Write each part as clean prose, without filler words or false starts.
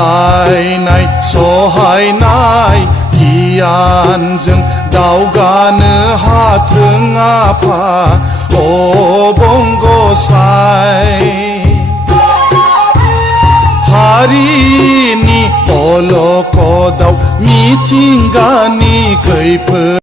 अनलायनाय सहायनाय गियानजों दावगानो हाथों आफा अबंगसाय हारिनि अलखदाव मिथिंगानि खैफोद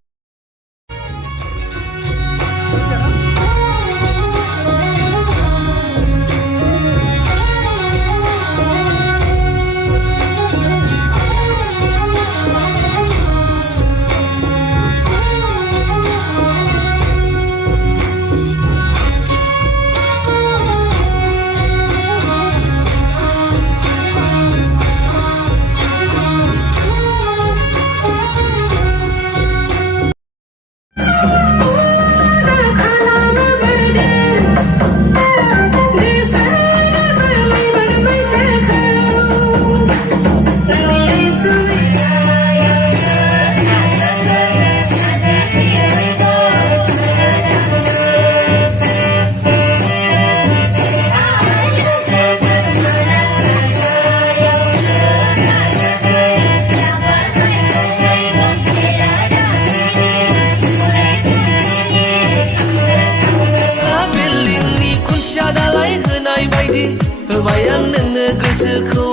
होबाय आं नोंनो गोसोखौ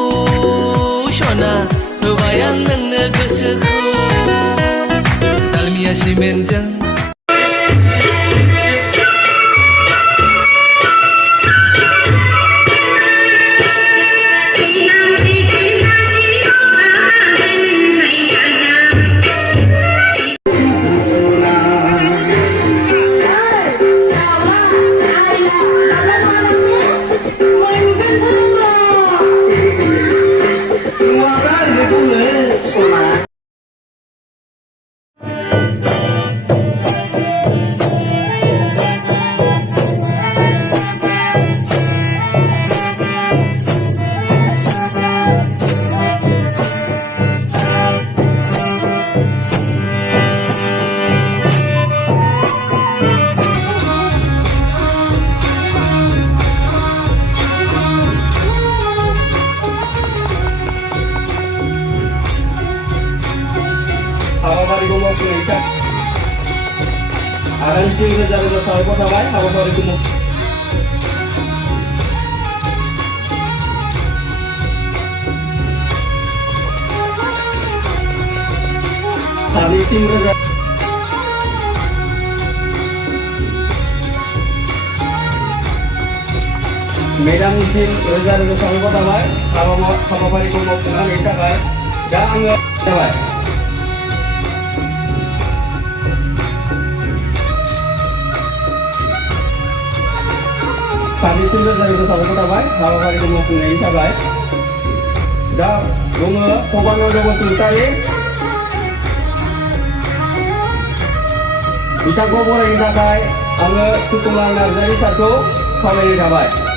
सना होबाय आं नोंनो गोसोखौ दालमिया सिमेन्टजों हाबाफारिखौ मावफुंनायनि थाखाय आगानथिं रोजा रोजा साबायखर थाबाय हाबाफारिखौ सानैसिम रोजा मेडामनिसिम रोजा रोजा साबायखर थाबाय हाबाफारिखौ मावफुंनायनि थाखाय दा आङो जाबाय सानैसिम रोजा रोजा साबायखर थाबाय हाबाफारिखौ मावफुंनायनि थाखाय दा दङ भबानन्द बसुमतारी बिथांखौ बरायनो थाखाय आङो सुकुमार नार्जारी सारखौ खावलायनाय थाबाय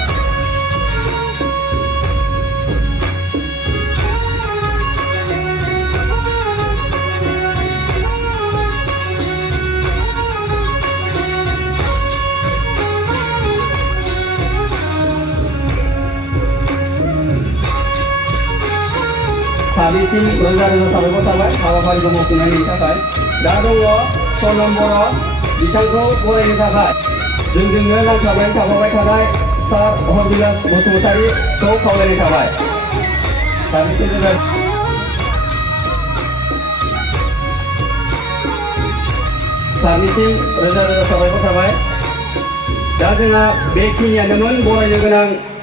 सानैसिम रोजा रोजा साबायखर थाबाय हाबाफारिखौ मावफुंनायनि थाखाय दा दङ सनम बर' बिथांखौ बरायनो थाखाय जोंजोंनो नांथाबनानै थाफाबाय थानाय सार हरबिलास बसुमतारीखौ खावलायनाय थाबाय सानैसिम रोजा रोजा साबायखर थाबाय दा जोंहा बेखिनियानोमोन बरायनो गोनां